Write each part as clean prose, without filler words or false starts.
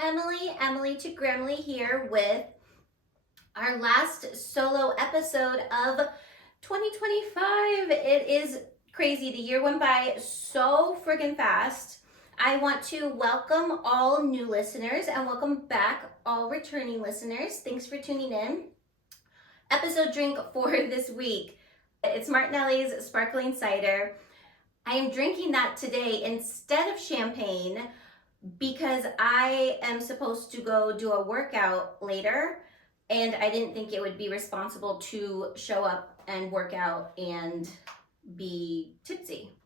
Emily to Gremily here with our last solo episode of 2025. It is crazy. The year went by so friggin' fast. I want to welcome all new listeners and welcome back all returning listeners. Thanks for tuning in. Episode drink for this week. It's Martinelli's sparkling cider. I am drinking that today instead of champagne because I am supposed to go do a workout later, and I didn't think it would be responsible to show up and work out and be tipsy.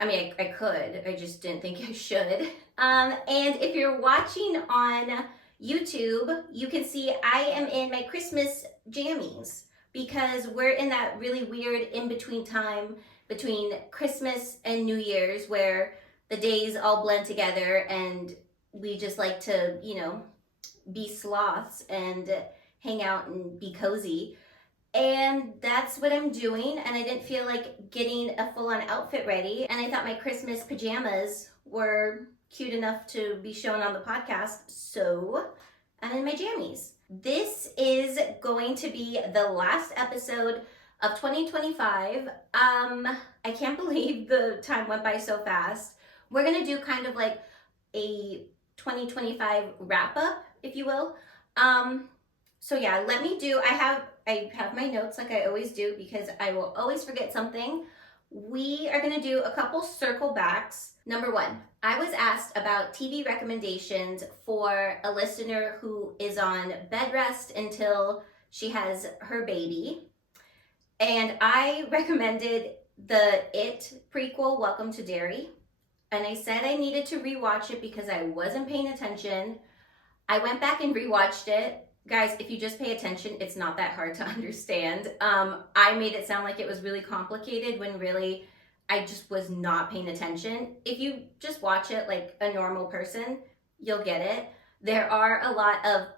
I mean, I could, I just didn't think I should. And if you're watching on YouTube, you can see I am in my Christmas jammies because we're in that really weird in-between time between Christmas and New Year's where the days all blend together and we just like to, be sloths and hang out and be cozy. And that's what I'm doing. And I didn't feel like getting a full-on outfit ready. And I thought my Christmas pajamas were cute enough to be shown on the podcast. So I'm in my jammies. This is going to be the last episode of 2025. I can't believe the time went by so fast. We're gonna do kind of like a 2025 wrap up, if you will. So yeah, I have my notes like I always do because I will always forget something. We are gonna do a couple circle backs. Number one, I was asked about TV recommendations for a listener who is on bed rest until she has her baby. And I recommended the It prequel, Welcome to Derry. And I said I needed to rewatch it because I wasn't paying attention. I went back and rewatched it. Guys, if you just pay attention, it's not that hard to understand. I made it sound like it was really complicated when really I just was not paying attention. If you just watch it like a normal person, you'll get it. There are a lot of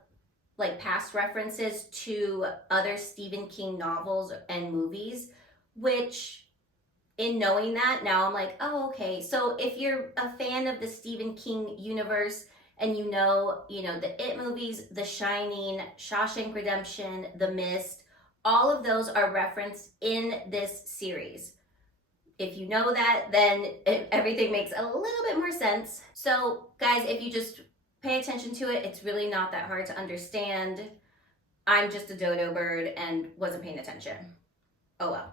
like past references to other Stephen King novels and movies, which in knowing that now I'm like, oh, okay. So if you're a fan of the Stephen King universe and you know the It movies, The Shining, Shawshank Redemption, The Mist, all of those are referenced in this series. If you know that, then everything makes a little bit more sense. So guys, if you just pay attention to it, it's really not that hard to understand. I'm just a dodo bird and wasn't paying attention. Oh well.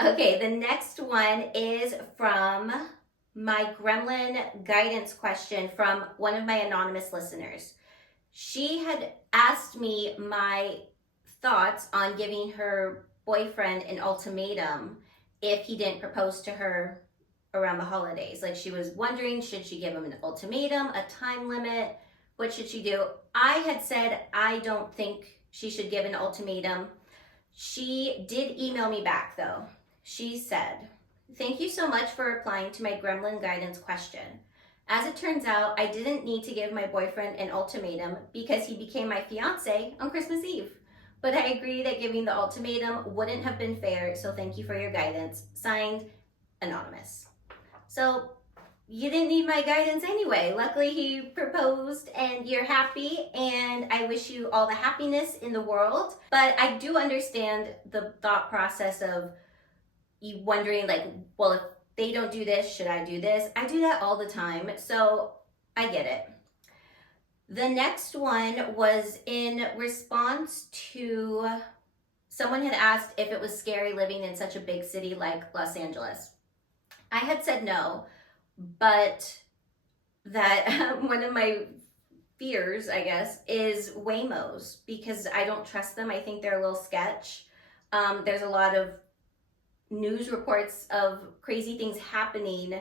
Okay, the next one is from my gremlin guidance question from one of my anonymous listeners. She had asked me my thoughts on giving her boyfriend an ultimatum if he didn't propose to her around the holidays. Like she was wondering, should she give him an ultimatum, a time limit? What should she do? I had said I don't think she should give an ultimatum. She did email me back though. She said, "Thank you so much for replying to my gremlin guidance question. As it turns out, I didn't need to give my boyfriend an ultimatum because he became my fiance on Christmas Eve. But I agree that giving the ultimatum wouldn't have been fair, so thank you for your guidance. Signed, Anonymous." So you didn't need my guidance anyway. Luckily he proposed and you're happy, and I wish you all the happiness in the world. But I do understand the thought process of you wondering like, well, if they don't do this, should I do this? I do that all the time, so I get it. The next one was in response to someone had asked if it was scary living in such a big city like Los Angeles. I had said no, but that one of my fears, I guess, is Waymos because I don't trust them. I think they're a little sketch. There's a lot of news reports of crazy things happening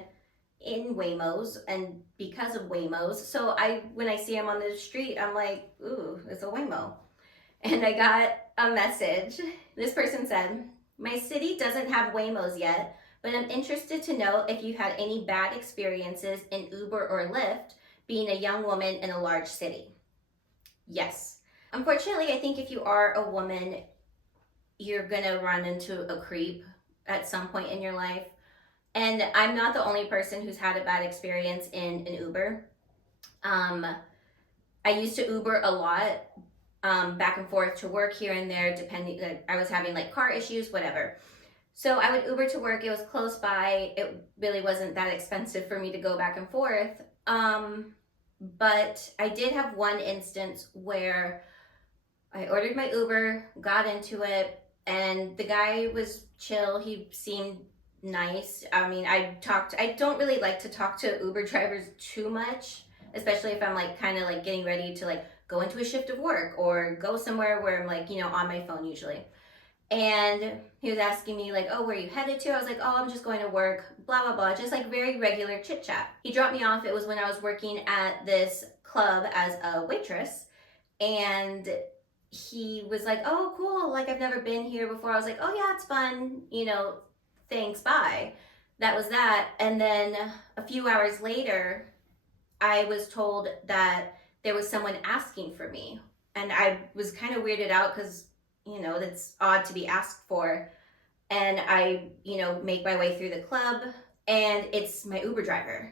in Waymos and because of Waymos. So when I see them on the street, I'm like, ooh, it's a Waymo. And I got a message. This person said, "My city doesn't have Waymos yet, but I'm interested to know if you had any bad experiences in Uber or Lyft being a young woman in a large city." Yes. Unfortunately, I think if you are a woman, you're gonna run into a creep at some point in your life. And I'm not the only person who's had a bad experience in an Uber. I used to Uber a lot, back and forth to work here and there, depending, like, I was having like car issues, whatever. So I would Uber to work. It was close by. It really wasn't that expensive for me to go back and forth. But I did have one instance where I ordered my Uber, got into it, and the guy was chill. He seemed nice. I mean, I don't really like to talk to Uber drivers too much, especially if I'm like kind of like getting ready to like go into a shift of work or go somewhere where I'm like, on my phone usually. And he was asking me like, oh, where are you headed to? I was like, oh, I'm just going to work, blah, blah, blah. Just like very regular chit chat. He dropped me off. It was when I was working at this club as a waitress. And he was like, oh, cool. Like, I've never been here before. I was like, oh, yeah, it's fun. Thanks, bye. That was that. And then a few hours later, I was told that there was someone asking for me. And I was kind of weirded out because, that's odd to be asked for. And I, make my way through the club, and it's my Uber driver.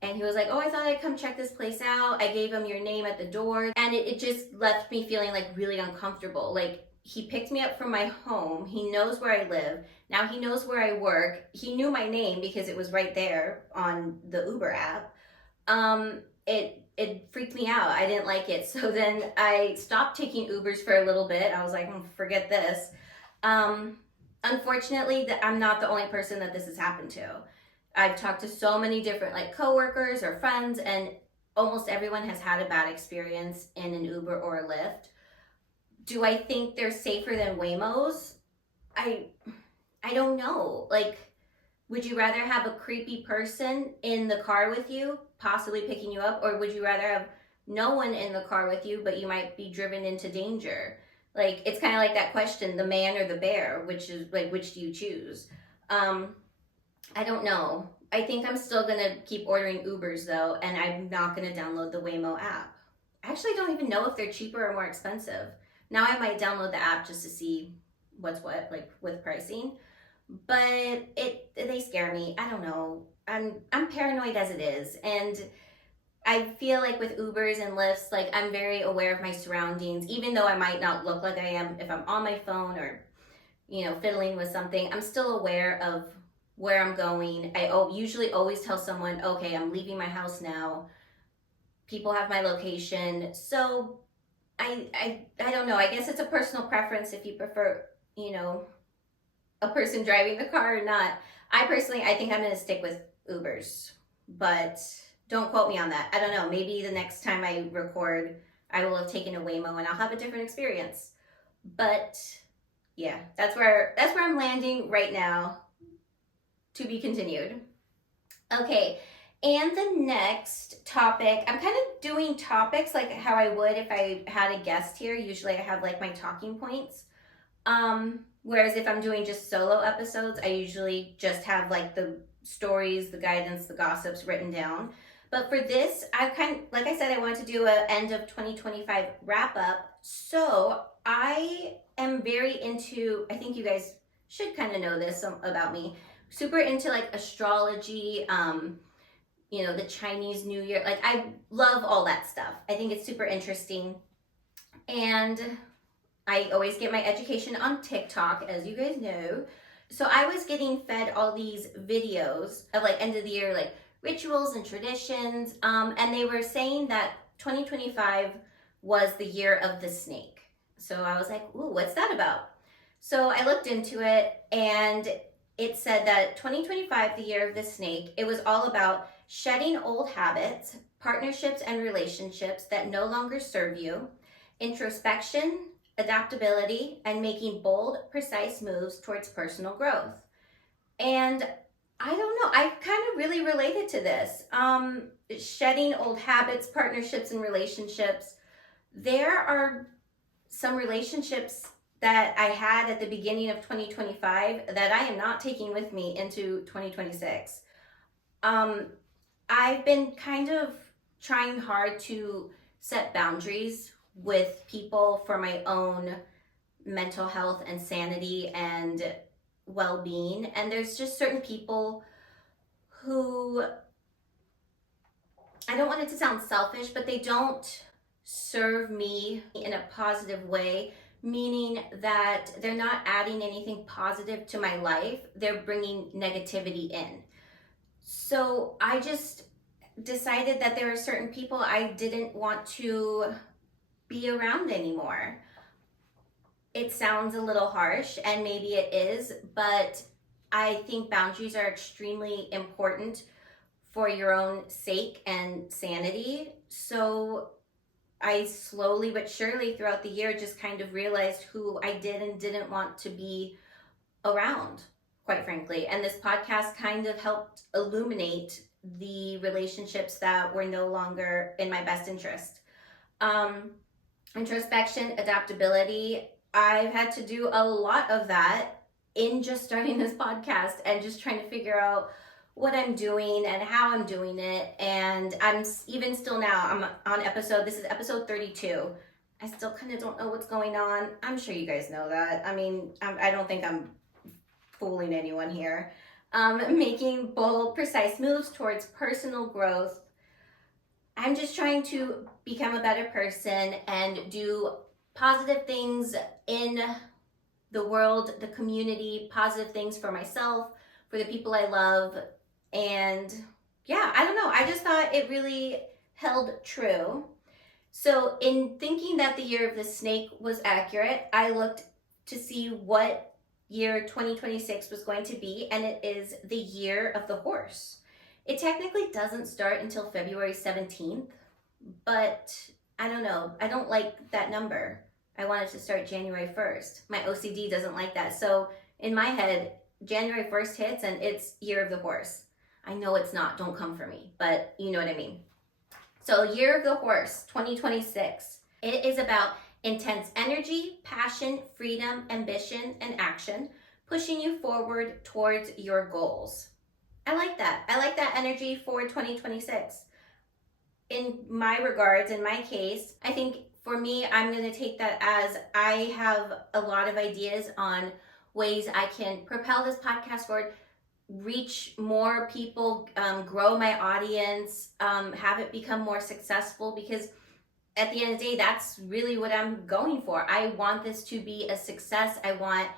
And he was like, oh, I thought I'd come check this place out. I gave him your name at the door. And it just left me feeling like really uncomfortable. Like, he picked me up from my home. He knows where I live. Now he knows where I work. He knew my name because it was right there on the Uber app. It freaked me out. I didn't like it. So then I stopped taking Ubers for a little bit. I was like, forget this. Unfortunately, I'm not the only person that this has happened to. I've talked to so many different like coworkers or friends, and almost everyone has had a bad experience in an Uber or a Lyft. Do I think they're safer than Waymos? I don't know. Like, would you rather have a creepy person in the car with you, possibly picking you up, or would you rather have no one in the car with you, but you might be driven into danger? Like, it's kind of like that question, the man or the bear, which do you choose? I don't know. I think I'm still gonna keep ordering Ubers though, and I'm not gonna download the Waymo app. I actually don't even know if they're cheaper or more expensive. Now I might download the app just to see what's what, like with pricing. But they scare me. I don't know. I'm paranoid as it is, and I feel like with Ubers and Lyfts, like I'm very aware of my surroundings, even though I might not look like I am if I'm on my phone or fiddling with something. I'm still aware of where I'm going. I usually always tell someone, okay, I'm leaving my house now. People have my location. So I don't know. I guess it's a personal preference if you prefer, a person driving the car or not. I think I'm going to stick with Ubers, but don't quote me on that. I don't know. Maybe the next time I record, I will have taken a Waymo and I'll have a different experience. But yeah, that's where I'm landing right now. To be continued. Okay, and the next topic, I'm kind of doing topics like how I would if I had a guest here. Usually I have like my talking points. Whereas if I'm doing just solo episodes, I usually just have like the stories, the guidance, the gossips written down. But for this, like I said, I wanted to do a end of 2025 wrap up. So I am very into, I think you guys should kind of know this about me, super into like astrology, the Chinese New Year. Like, I love all that stuff. I think it's super interesting. And I always get my education on TikTok, as you guys know. So I was getting fed all these videos of like end of the year, like rituals and traditions. And they were saying that 2025 was the year of the snake. So I was like, ooh, what's that about? So I looked into it, and it said that 2025, the year of the snake, it was all about shedding old habits, partnerships and relationships that no longer serve you, introspection, adaptability, and making bold, precise moves towards personal growth. And I don't know, I kind of really related to this. Shedding old habits, partnerships, and relationships. There are some relationships that I had at the beginning of 2025 that I am not taking with me into 2026. I've been kind of trying hard to set boundaries with people for my own mental health and sanity and well-being. And there's just certain people who, I don't want it to sound selfish, but they don't serve me in a positive way, meaning that they're not adding anything positive to my life, they're bringing negativity in. So I just decided that there are certain people I didn't want to be around anymore. It sounds a little harsh, and maybe it is, but I think boundaries are extremely important for your own sake and sanity. So I slowly but surely throughout the year just kind of realized who I did and didn't want to be around, quite frankly. And this podcast kind of helped illuminate the relationships that were no longer in my best interest. Introspection, adaptability. I've had to do a lot of that in just starting this podcast and just trying to figure out what I'm doing and how I'm doing it. And I'm even still now, I'm on this is episode 32. I still kind of don't know what's going on. I'm sure you guys know that. I mean, I don't think I'm fooling anyone here. Making bold, precise moves towards personal growth. I'm just trying to become a better person and do positive things in the world, the community, positive things for myself, for the people I love. And yeah, I don't know. I just thought it really held true. So in thinking that the year of the snake was accurate, I looked to see what year 2026 was going to be, and it is the year of the horse. It technically doesn't start until February 17th, but I don't know. I don't like that number. I wanted to start January 1st. My OCD doesn't like that. So in my head, January 1st hits and it's year of the horse. I know it's not. Don't come for me, but you know what I mean. So year of the horse, 2026. It is about intense energy, passion, freedom, ambition, and action, pushing you forward towards your goals. I like that. I like that energy for 2026. In my regards, in my case, I think for me, I'm going to take that as I have a lot of ideas on ways I can propel this podcast forward, reach more people, grow my audience, have it become more successful, because at the end of the day, that's really what I'm going for. I want this to be a success. I want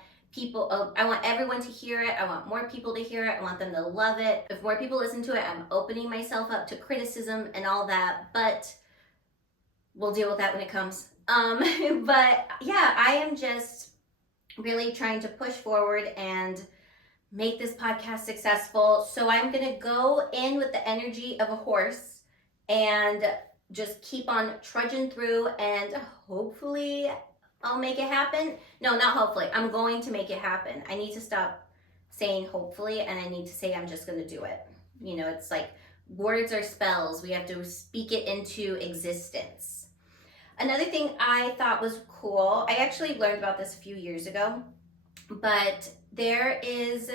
everyone to hear it. I want more people to hear it. I want them to love it. If more people listen to it, I'm opening myself up to criticism and all that, but we'll deal with that when it comes. But yeah, I am just really trying to push forward and make this podcast successful. So I'm going to go in with the energy of a horse and just keep on trudging through, and hopefully I'll make it happen. No, not hopefully. I'm going to make it happen. I need to stop saying hopefully, and I need to say I'm just going to do it. You know, it's like words are spells. We have to speak it into existence. Another thing I thought was cool, I actually learned about this a few years ago, but there is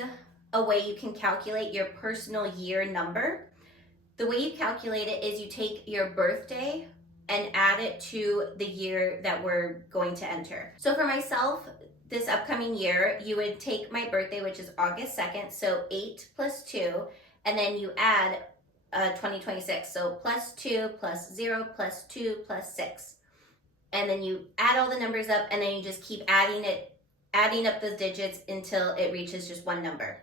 a way you can calculate your personal year number. The way you calculate it is you take your birthday and add it to the year that we're going to enter. So for myself, this upcoming year, you would take my birthday, which is August 2nd, so 8 plus 2, and then you add 2026, so plus 2 plus 0 plus 2 plus 6. And then you add all the numbers up, and then you just keep adding up those digits until it reaches just one number.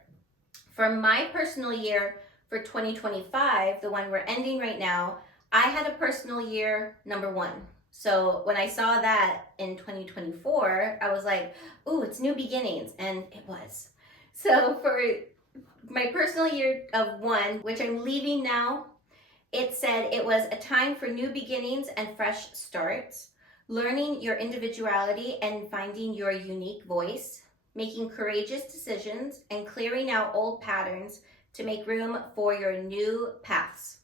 For my personal year, for 2025, the one we're ending right now, I had a personal year number 1. So when I saw that in 2024, I was like, ooh, it's new beginnings. And it was. So for my personal year of 1, which I'm leaving now, it said it was a time for new beginnings and fresh starts, learning your individuality and finding your unique voice, making courageous decisions, and clearing out old patterns to make room for your new paths.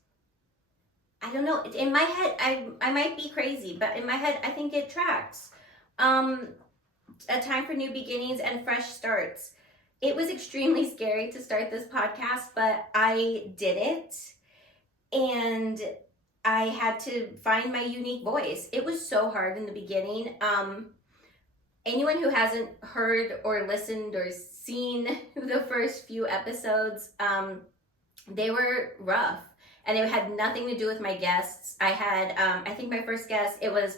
I don't know, in my head, I might be crazy, but in my head, I think it tracks. A time for new beginnings and fresh starts. It was extremely scary to start this podcast, but I did it, and I had to find my unique voice. It was so hard in the beginning. Anyone who hasn't heard or listened or seen the first few episodes, they were rough. and it had nothing to do with my guests. I had, I think my first guest, it was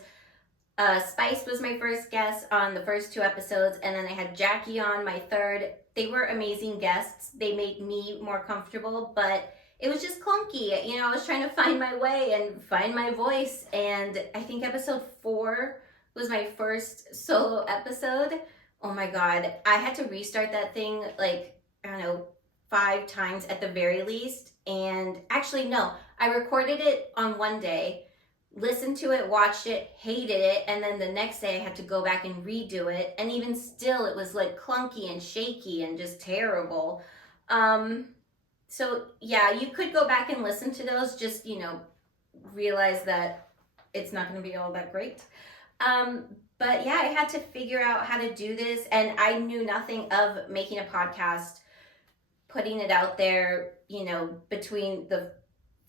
Spice was my first guest on the first 2 episodes, and then I had Jackie on my third. They were amazing guests. They made me more comfortable, but it was just clunky. You know, I was trying to find my way and find my voice, and I think episode 4 was my first solo episode. Oh my God, I had to restart that thing like, I don't know, 5 times at the very least. And actually, no, I recorded it on one day, listened to it, watched it, hated it, and then the next day I had to go back and redo it, and even still it was like clunky and shaky and just terrible. So yeah, you could go back and listen to those, just, you know, realize that it's not going to be all that great. But yeah, I had to figure out how to do this, and I knew nothing of making a podcast, putting it out there, you know, between the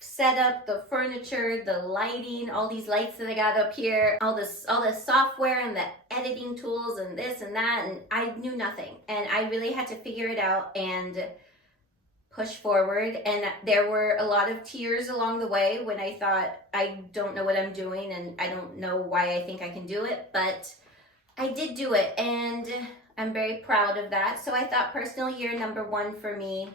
setup, the furniture, the lighting, all these lights that I got up here, all this software and the editing tools and this and that, and I knew nothing. And I really had to figure it out and push forward. And there were a lot of tears along the way when I thought, I don't know what I'm doing and I don't know why I think I can do it, but I did do it, and I'm very proud of that. So I thought personal year number 1 for me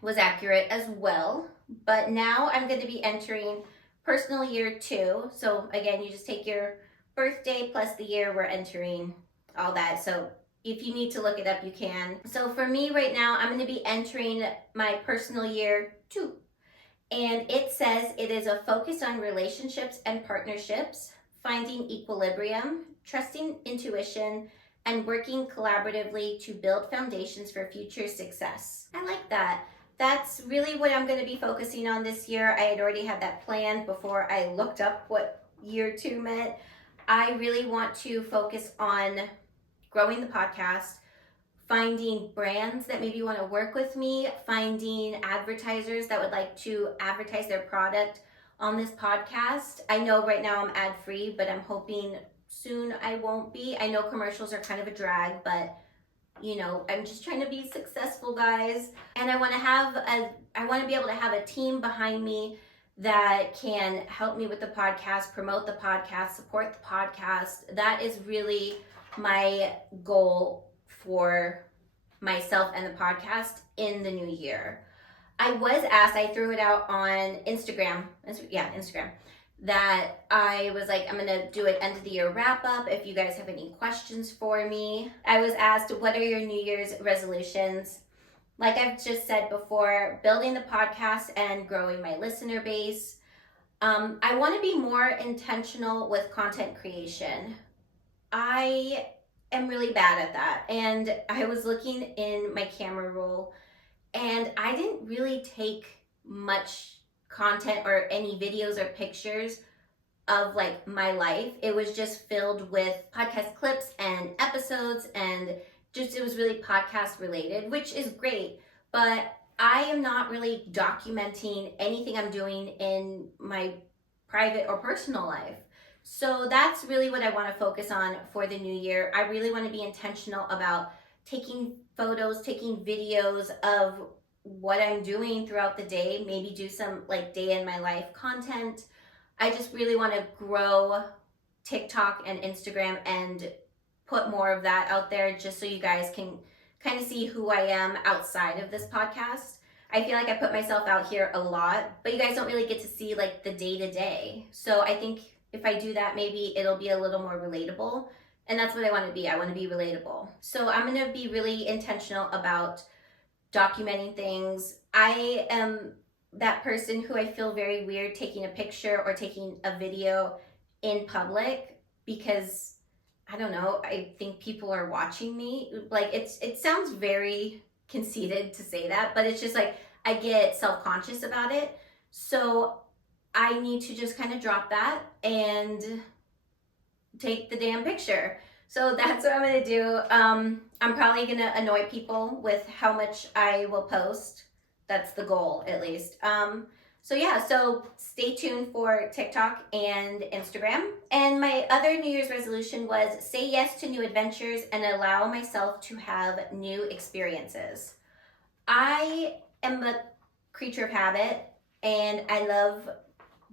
was accurate as well. But now I'm going to be entering personal year 2. So again, you just take your birthday plus the year we're entering, all that. So if you need to look it up, you can. So for me right now, I'm going to be entering my personal year 2. And it says it is a focus on relationships and partnerships, finding equilibrium, trusting intuition, and working collaboratively to build foundations for future success. I like that. That's really what I'm going to be focusing on this year. I had already had that planned before I looked up what year 2 meant. I really want to focus on growing the podcast, finding brands that maybe want to work with me, finding advertisers that would like to advertise their product on this podcast. I know right now I'm ad free, but I'm hoping soon I won't be. I know commercials are kind of a drag, but you know, I'm just trying to be successful, guys. And I want to be able to have a team behind me that can help me with the podcast, promote the podcast, support the podcast. That is really my goal for myself and the podcast in the new year. I was asked, I threw it out on Instagram, that I was like, I'm gonna do an end of the year wrap up if you guys have any questions for me. I was asked, what are your New Year's resolutions? Like I've just said before, building the podcast and growing my listener base. I want to be more intentional with content creation. I am really bad at that, and I was looking in my camera roll, and I didn't really take much content or any videos or pictures of like my life. It was just filled with podcast clips and episodes, and just it was really podcast related, which is great, but I am not really documenting anything I'm doing in my private or personal life. So that's really what I want to focus on for the new year. I really want to be intentional about taking photos, taking videos of what I'm doing throughout the day, maybe do some like day in my life content. I just really want to grow TikTok and Instagram and put more of that out there, just so you guys can kind of see who I am outside of this podcast. I feel like I put myself out here a lot, but you guys don't really get to see like the day to day. So I think if I do that, maybe it'll be a little more relatable. And that's what I want to be. I want to be relatable. So I'm going to be really intentional about documenting things. I am that person who I feel very weird taking a picture or taking a video in public, because I don't know, I think people are watching me. Like it sounds very conceited to say that, but it's just like I get self-conscious about it. So I need to just kind of drop that and take the damn picture. So that's what I'm going to do. I'm probably going to annoy people with how much I will post. That's the goal, at least. So yeah, so stay tuned for TikTok and Instagram. And my other New Year's resolution was say yes to new adventures and allow myself to have new experiences. I am a creature of habit. and I love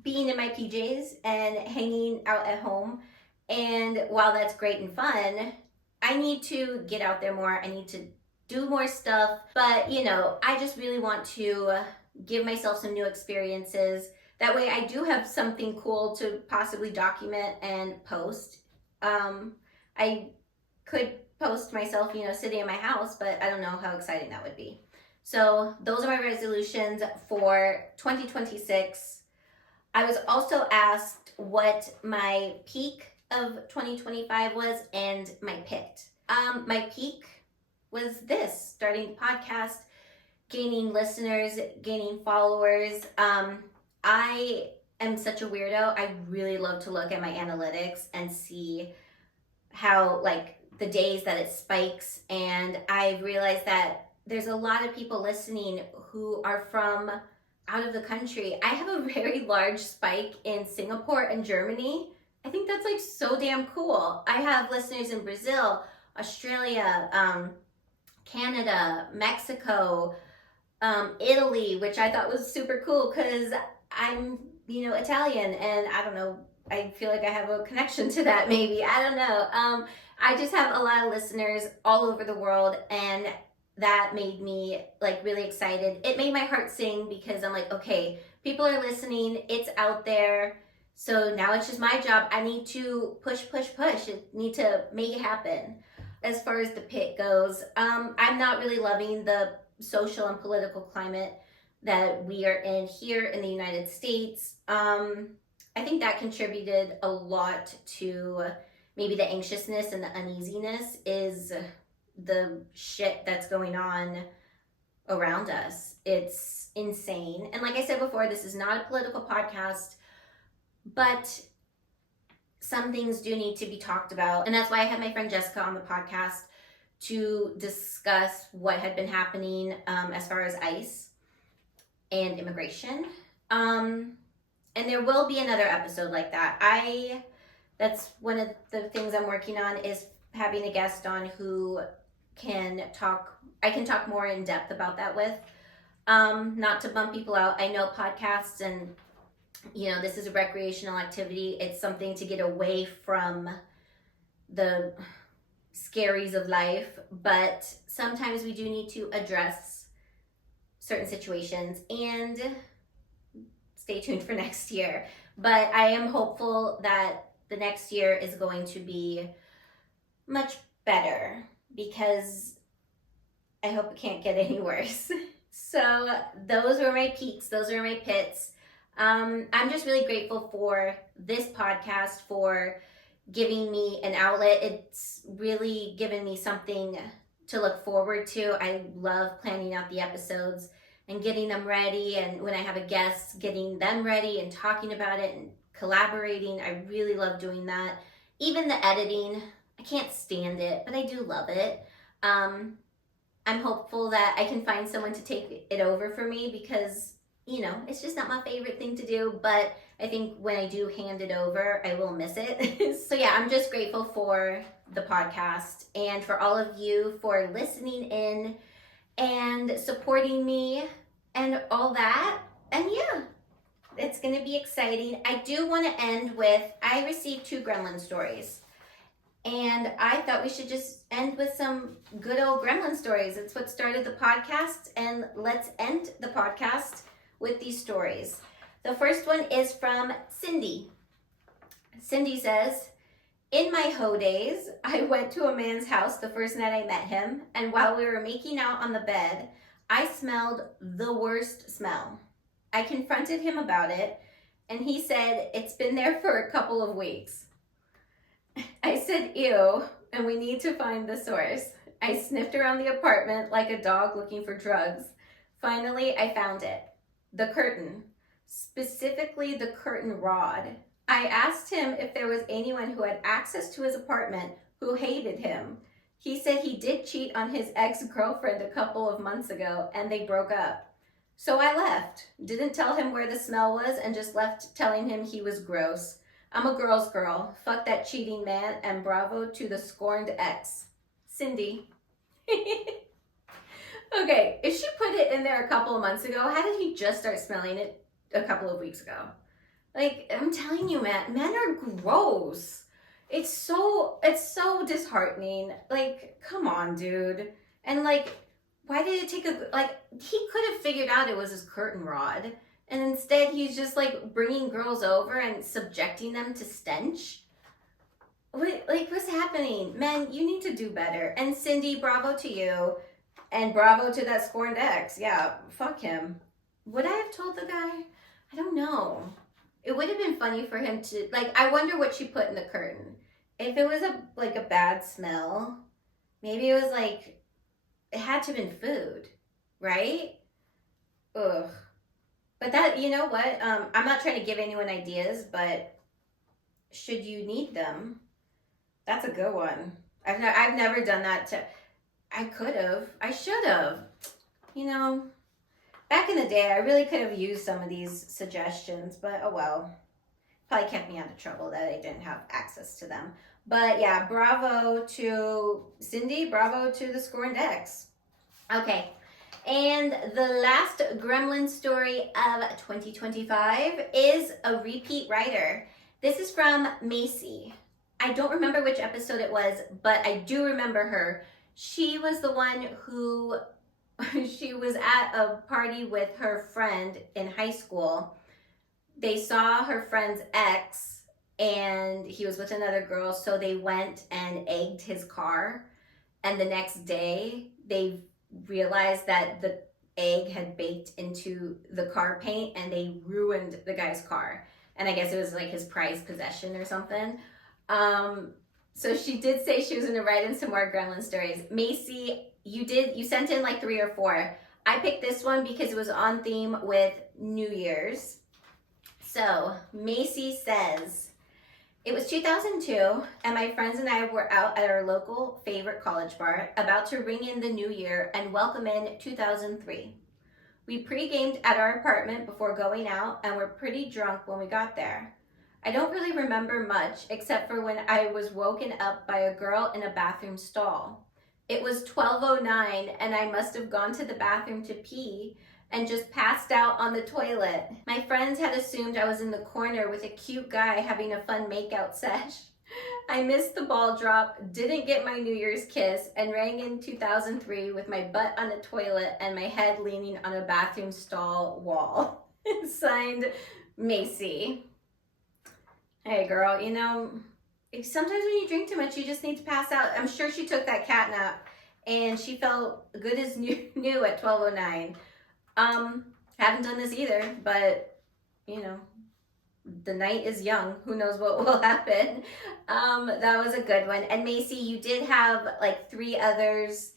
being in my PJs and hanging out at home. And while that's great and fun, I need to get out there more. I need to do more stuff. But, you know, I just really want to give myself some new experiences. That way I do have something cool to possibly document and post. I could post myself, you know, sitting in my house, but I don't know how exciting that would be. So those are my resolutions for 2026. I was also asked what my peak of 2025 was and my pit. My peak was this, starting the podcast, gaining listeners, gaining followers. I am such a weirdo. I really love to look at my analytics and see how, like, the days that it spikes. And I've realized that there's a lot of people listening who are from out of the country. I have a very large spike in Singapore and Germany. I think that's like so damn cool. I have listeners in Brazil, Australia, Canada, Mexico, Italy, which I thought was super cool because I'm, you know, Italian, and I don't know, I feel like I have a connection to that maybe. I don't know. I just have a lot of listeners all over the world, and that made me like really excited. It made my heart sing because I'm like, okay, people are listening, it's out there. So now it's just my job. I need to push. I need to make it happen. As far as the pit goes, I'm not really loving the social and political climate that we are in here in the United States. I think that contributed a lot to maybe the anxiousness and the uneasiness is the shit that's going on around us. It's insane. And like I said before, this is not a political podcast, but some things do need to be talked about. And that's why I had my friend Jessica on the podcast to discuss what had been happening as far as ICE and immigration. And there will be another episode like that. That's one of the things I'm working on, is having a guest on who I can talk more in depth about that with. Not to bump people out. I know podcasts and, you know, this is a recreational activity. It's something to get away from the scaries of life, but sometimes we do need to address certain situations, and stay tuned for next year. But I am hopeful that the next year is going to be much better, because I hope it can't get any worse. So those were my peaks, those are my pits. I'm just really grateful for this podcast, for giving me an outlet. It's really given me something to look forward to. I love planning out the episodes and getting them ready, and when I have a guest, getting them ready and talking about it and collaborating. I really love doing that. Even the editing, I can't stand it, but I do love it. I'm hopeful that I can find someone to take it over for me, because, you know, it's just not my favorite thing to do, but I think when I do hand it over, I will miss it. So yeah, I'm just grateful for the podcast and for all of you for listening in and supporting me and all that. And yeah, it's going to be exciting. I do want to end with, I received 2 gremlin stories, and I thought we should just end with some good old gremlin stories. It's what started the podcast, and let's end the podcast with these stories. The first one is from Cindy. Cindy says, in my hoe days, I went to a man's house the first night I met him, and while we were making out on the bed, I smelled the worst smell. I confronted him about it, and he said it's been there for a couple of weeks. I said, ew, and we need to find the source. I sniffed around the apartment like a dog looking for drugs. Finally, I found it. The curtain, specifically the curtain rod. I asked him if there was anyone who had access to his apartment who hated him. He said he did cheat on his ex-girlfriend a couple of months ago, and they broke up. So I left, didn't tell him where the smell was, and just left telling him he was gross. I'm a girl's girl. Fuck that cheating man, and bravo to the scorned ex. Cindy. Okay, if she put it in there a couple of months ago, how did he just start smelling it a couple of weeks ago. Like, I'm telling you, man, men are gross. It's so disheartening. Like, come on, dude. And like, why did it take like, he could have figured out it was his curtain rod. And instead he's just like bringing girls over and subjecting them to stench. What's happening? Men, you need to do better. And Cindy, bravo to you. And bravo to that scorned ex. Yeah, fuck him. Would I have told the guy? I don't know. It would have been funny for him to, like, I wonder what she put in the curtain. If it was a bad smell, maybe it was like, it had to have been food, right? Ugh. But that, you know what? I'm not trying to give anyone ideas, but should you need them, that's a good one. I've never done that to, I could have. I should have. You know, back in the day, I really could have used some of these suggestions, but oh well. Probably kept me out of trouble that I didn't have access to them. But yeah, bravo to Cindy, bravo to the scorned ex. Okay, and the last gremlin story of 2025 is a repeat writer. This is from Macy. I don't remember which episode it was, but I do remember her. She was the one who, she was at a party with her friend in high school. They saw her friend's ex and he was with another girl, so they went and egged his car. And the next day, they realized that the egg had baked into the car paint and they ruined the guy's car. And I guess it was like his prized possession or something. So she did say she was going to write in some more gremlin stories. Macy, you sent in like 3 or 4. I picked this one because it was on theme with New Year's. So Macy says, it was 2002 and my friends and I were out at our local favorite college bar about to ring in the new year and welcome in 2003. We pre-gamed at our apartment before going out and were pretty drunk when we got there. I don't really remember much except for when I was woken up by a girl in a bathroom stall. It was 12:09 and I must have gone to the bathroom to pee and just passed out on the toilet. My friends had assumed I was in the corner with a cute guy having a fun makeout sesh. I missed the ball drop, didn't get my New Year's kiss, and rang in 2003 with my butt on a toilet and my head leaning on a bathroom stall wall. Signed, Macy. Hey girl, you know, sometimes when you drink too much, you just need to pass out. I'm sure she took that cat nap and she felt good as new at 12:09. Haven't done this either, but you know, the night is young. Who knows what will happen? That was a good one. And Macy, you did have like 2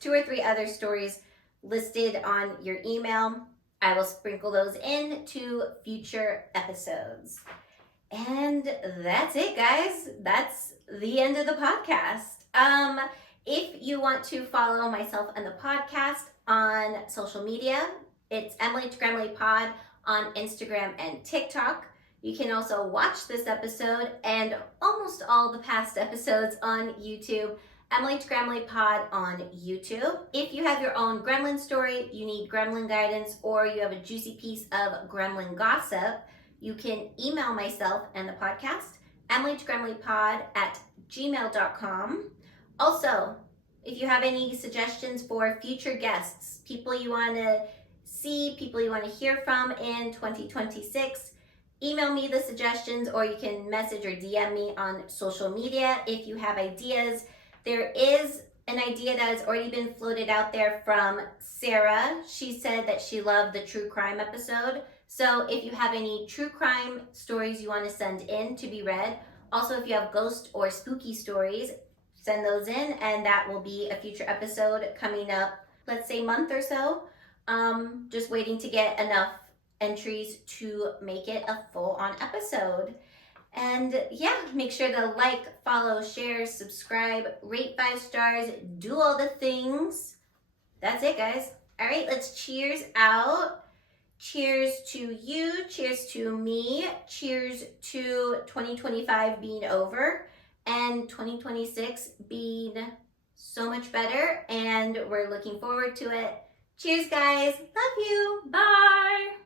or 3 other stories listed on your email. I will sprinkle those into future episodes. And that's it, guys. That's the end of the podcast. If you want to follow myself and the podcast on social media, it's Emily to Gremily Pod on Instagram and TikTok. You can also watch this episode and almost all the past episodes on YouTube. Emily to Gremily Pod on YouTube. If you have your own gremlin story, you need gremlin guidance, or you have a juicy piece of gremlin gossip, you can email myself and the podcast, emilytoggremilypod@gmail.com. Also, if you have any suggestions for future guests, people you want to see, people you want to hear from in 2026, email me the suggestions, or you can message or DM me on social media if you have ideas. There is an idea that has already been floated out there from Sarah. She said that she loved the true crime episode. So if you have any true crime stories you want to send in to be read, also if you have ghost or spooky stories, send those in, and that will be a future episode coming up, let's say month or so. Just waiting to get enough entries to make it a full-on episode. And yeah, make sure to like, follow, share, subscribe, rate 5 stars, do all the things. That's it, guys. All right, let's cheers out. Cheers to you, cheers to me, cheers to 2025 being over and 2026 being so much better, and we're looking forward to it. Cheers, guys. Love you. Bye.